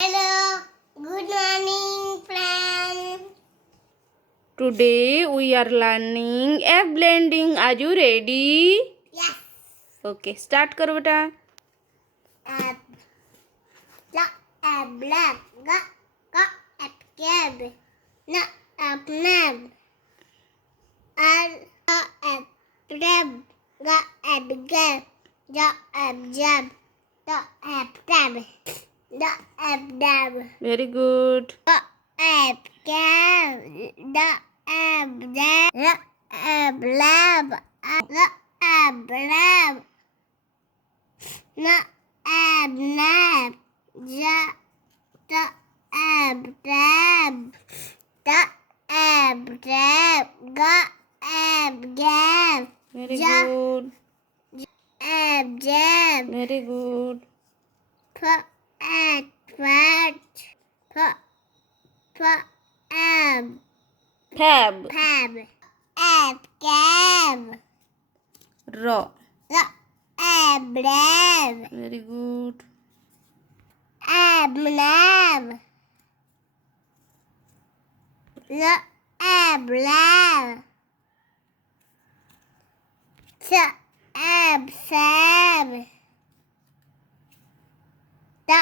Hello, good morning, friends. Today we are learning F blending. Are you ready? Yes. Okay, start करो बेटा. Black, got a cab, not a nab. Got a trap, got a gap, got a jab, got a tab, got a dab. Very good. Got a cab, got a jab, got a lab, got a blab. Not ab nab, ja da ab dab, da ab dab, ga ab gab, Very ja good. ab jab, Very good. pa ab fat, pa ab Fab. pab, ab gab, Raw. la ab lab, Very good. ab nab. The ab lab. The ab sab. The